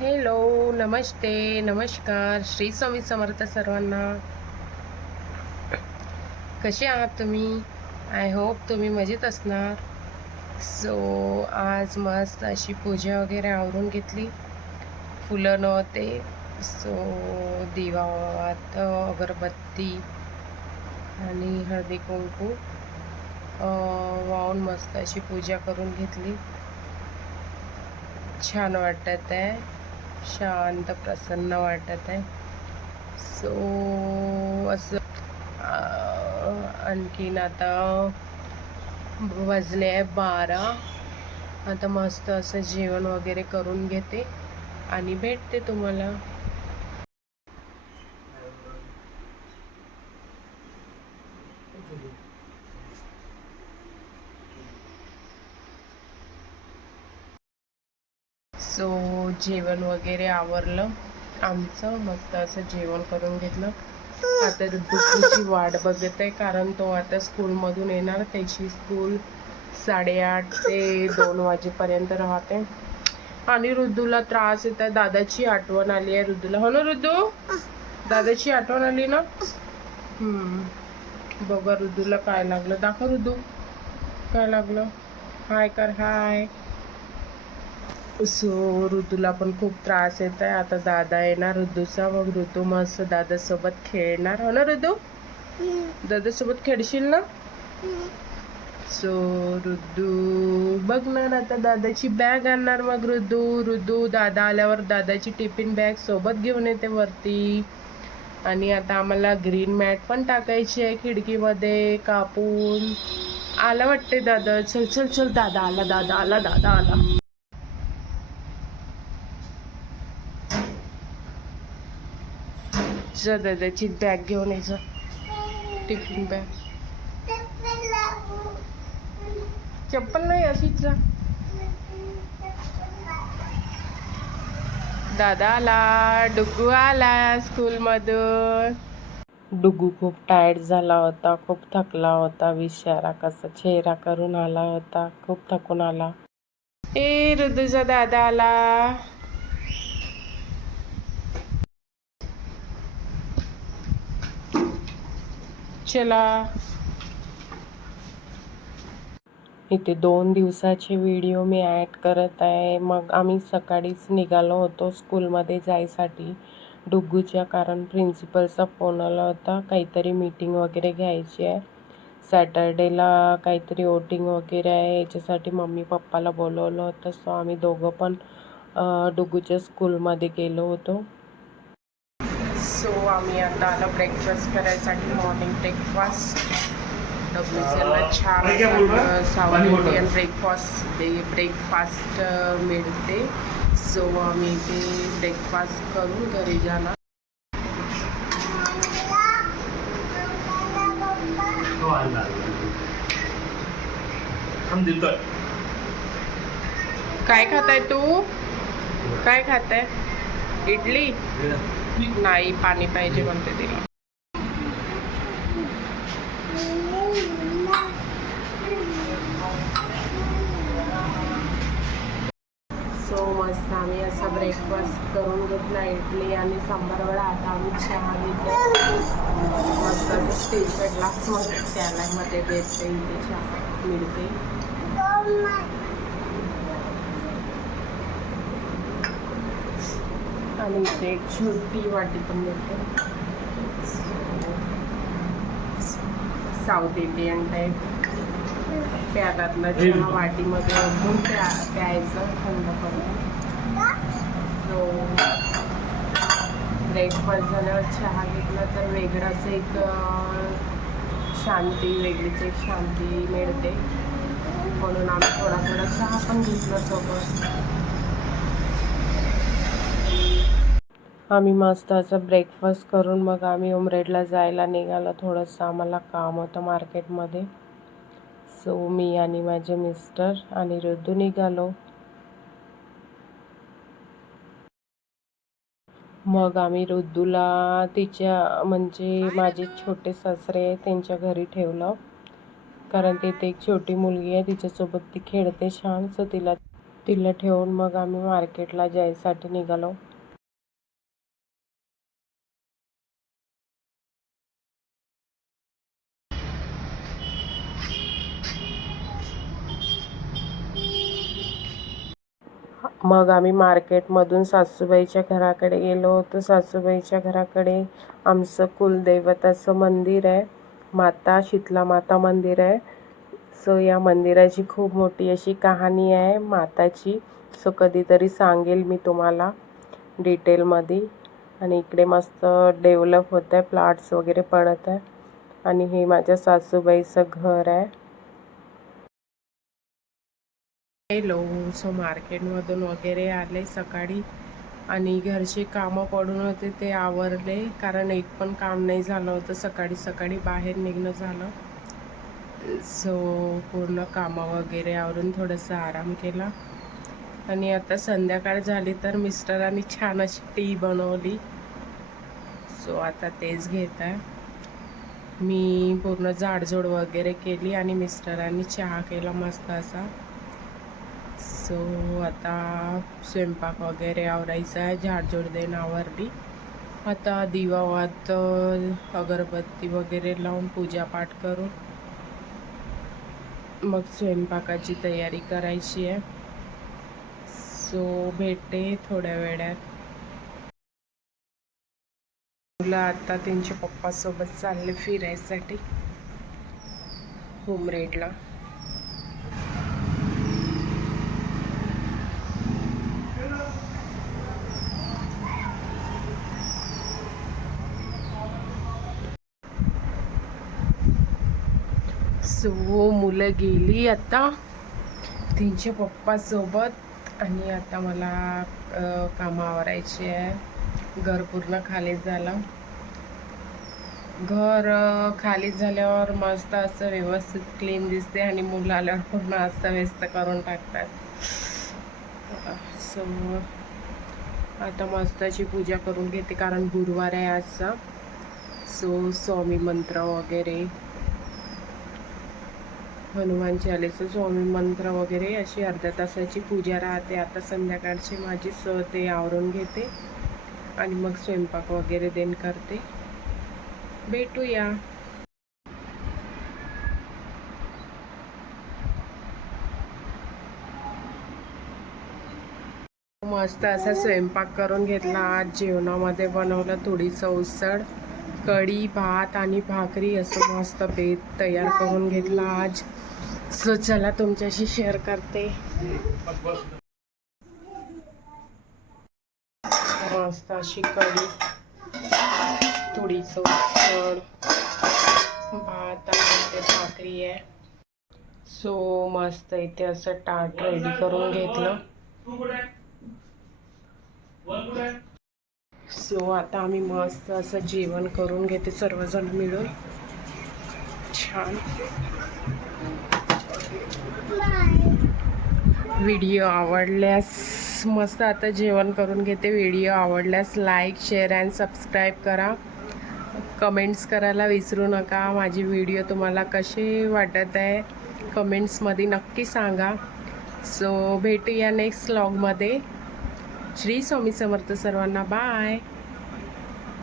Hello, नमस्ते, नमस्कार, श्री स्वामी समर्थ सर्वांना. कसे आहात तुम्ही? आय होप तुम्ही मजेत असणार. सो आज मस्त अशी पूजा वगैरे आवरून घेतली. फुलं नव्हते, सो दिवात अगरबत्ती आणि हळदी कुंकू वाहून मस्त अशी पूजा करून घेतली. छान वाटत आहे, शांत प्रसन्न वाटत आहे. सो असं आणखीन आता वाजले आहे 12. आता मस्त असं जेवण वगैरे करून घेते आणि भेटते तुम्हाला. सो जेवण वगैरे आवरलं आमचं. मस्त असं जेवण करून घेतलं. आता दुःखीची वाट बघत आहे, कारण तो आता स्कूलमधून येणार. त्याची स्कूल 8:30 ते 2 वाजेपर्यंत राहते. आणि ऋतूला त्रास येत आहे. दादाची आठवण आली आहे ऋतूला. हो ना ऋतू, दादाची आठवण आली ना. बघा ऋतूला काय लागलं, दाखव ऋतू काय लागलं. हाय कर, हाय. सो ऋतूला पण खूप त्रास येत आहे. आता दादा येणार ऋतूचा, मग ऋतू मस्त दादासोबत खेळणार. हो ना ऋतू, दादासोबत खेळशील ना. सो ऋतू बघणार आता दादाची बॅग आणणार. मग ऋतू दादा आल्यावर दादाची टिफिन बॅग सोबत घेऊन येते वरती. आणि आता आम्हाला ग्रीन मॅट पण टाकायची आहे खिडकीमध्ये कापून. आला वाटते दादा. चल चल चल, दादा आला, दादा आला, दादा आला. जा दादाची बॅग घेऊन यायचं, टिफिन बॅग. चप्पल नाही, अशीच जा. दादा आला, डुगू आला स्कूलमधून. डुगू खूप टायर्ड झाला होता, खूप थकला होता. विचारा कसा चेहरा करून आला होता, खूप थकून आला. ए ऋतूचा दादा आला. चला. इथे 2 दिवसाचे व्हिडिओ मी ॲड करत आहे. मग आम्ही सकाळीच निघालो होतो स्कूलमध्ये जायसाठी डुग्गूच्या, कारण प्रिन्सिपलचा फोन आला होता. काहीतरी मीटिंग वगैरे घ्यायची आहे. सॅटर्डेला काहीतरी वोटिंग वगैरे आहे, याच्यासाठी मम्मी पप्पाला बोलवलं होतं. सो आम्ही दोघं पण डुग्गूच्या स्कूलमध्ये गेलो होतो. सो आम्ही आता आलो ब्रेकफास्ट करायसाठी, मॉर्निंग ब्रेकफास्ट. डब्ल्यूसीला छान साऊथ इंडियन ब्रेकफास्ट मिळते. सो आम्ही ते ब्रेकफास्ट करून घरी जाणार. काय खाताय तू? काय खाताय? इडली नाही, पाणी पाहिजे म्हणते तिला. सो मस्त आम्ही असा ब्रेकफास्ट करून घेतला, इडली आणि सांबार वडा. आता आम्ही चहा घेतला मस्त स्टीलच्या ग्लासमध्ये, त्यामध्ये भेटते इथे चहा मिळते. आणि इथे एक छोटी वाटी पण मिळते, साऊथ इंडियन टाईप. प्यारातला चहा वाटीमध्ये ओतून प्यायचं थंड करून. सो ब्रेकफास्ट झाल्यावर चहा घेतला तर वेगळंच एक शांती, वेगळीच एक शांती मिळते. म्हणून आम्ही थोडा थोडा चहा पण घेतला सोबत. आम्ही मस्त असं ब्रेकफास्ट करून मग आम्ही उमरेडला जायला निघालो. थोडंसं आम्हाला काम होतं मार्केटमध्ये. सो मी आणि माझे मिस्टर आणि ऋतू निघालो. मग आम्ही ऋतूला तिच्या म्हणजे माझे छोटे सासरे त्यांच्या घरी ठेवलं, कारण तिथे एक छोटी मुलगी आहे, तिच्यासोबत ती खेळते छान. सो तिला ठेवून मग आम्ही मार्केटला जायसाठी निघालो. मग आम्ही मार्केटमधून सासूबाईच्या घराकडे गेलो होतो. सासूबाईच्या घराकडे आमचं कुलदैवताचं मंदिर आहे, माता शीतला माता मंदिर आहे. सो या मंदिराची खूप मोठी अशी कहाणी आहे माताची. सो कधीतरी सांगेल मी तुम्हाला डिटेलमध्ये. आणि इकडे मस्त डेव्हलप होत आहे, प्लॉट्स वगैरे पडत आहे. आणि हे माझ्या सासूबाईचं घर आहे. हॅलो. सो मार्केटमधून वगैरे आले सकाळी आणि घरचे कामं पडून होते ते आवरले, कारण एक पण काम नाही झालं होतं. सकाळी सकाळी बाहेर निघणं झालं. सो पूर्ण कामं वगैरे आवरून थोडंसं आराम केला. आणि आता संध्याकाळ झाली तर मिस्टरांनी छान अशी टी बनवली. सो आता तेच घेत आहे. मी पूर्ण झाडझूड वगैरे केली आणि मिस्टरांनी चहा केला मस्त असा. सो आता स्वयंपाक वगैरे आवरायचा आहे, झाडझूड देणं आवरली. आता दिवावात अगरबत्ती वगैरे लावून पूजापाठ करून मग स्वयंपाकाची तयारी करायची आहे. सो भेटते थोड्या वेळात. मुलं आता त्यांच्या पप्पासोबत चालले फिरायसाठी उमरेडला. सो मुलं गेली आता त्यांच्या पप्पासोबत आणि आता मला कामं आवरायची आहे. घर पूर्ण खाली झालं. घर खाली झाल्यावर मस्त असं व्यवस्थित क्लीन दिसते आणि मुलं आल्यावर पूर्ण अस्ताव्यस्त करून टाकतात. सो आता मस्ताची पूजा करून घेते, कारण गुरुवार आहे आजचा. सो स्वामी मंत्र वगैरे, हनुमान चालीसा, स्वामी मंत्र वगैरे अशी अर्ध्या तासाची पूजा राहते. आता संध्याकाळची माझी ते आवरून घेते आणि मग स्वयंपाक वगैरे देण करते. भेटूया. मस्त असा स्वयंपाक करून घेतला. आज जेवणामध्ये बनवलं थोडीसं उसळ, कढी, भात आणि भाकरी असं मस्त बेत तयार करून घेतला आज. सो चला तुमच्याशी शेअर करते. मस्त अशी कढी, थोडीसं उसळ, भात आणि भाकरी आहे. सो मस्त इथे असं ताट रेडी करून घेतलं. सो आता आम्ही मस्त असं जेवण करून घेते सर्वजण मिळून छान. व्हिडिओ आवडल्यास मस्त आता जेवण करून घेते. व्हिडिओ आवडल्यास लाईक, शेअर अँड सबस्क्राईब करा. कमेंट्स करायला विसरू नका. माझी व्हिडिओ तुम्हाला कसे वाटत आहे कमेंट्समध्ये नक्की सांगा. सो भेटूया नेक्स्ट व्लॉगमध्ये. श्री स्वामी समर्थ सर्वांना. बाय.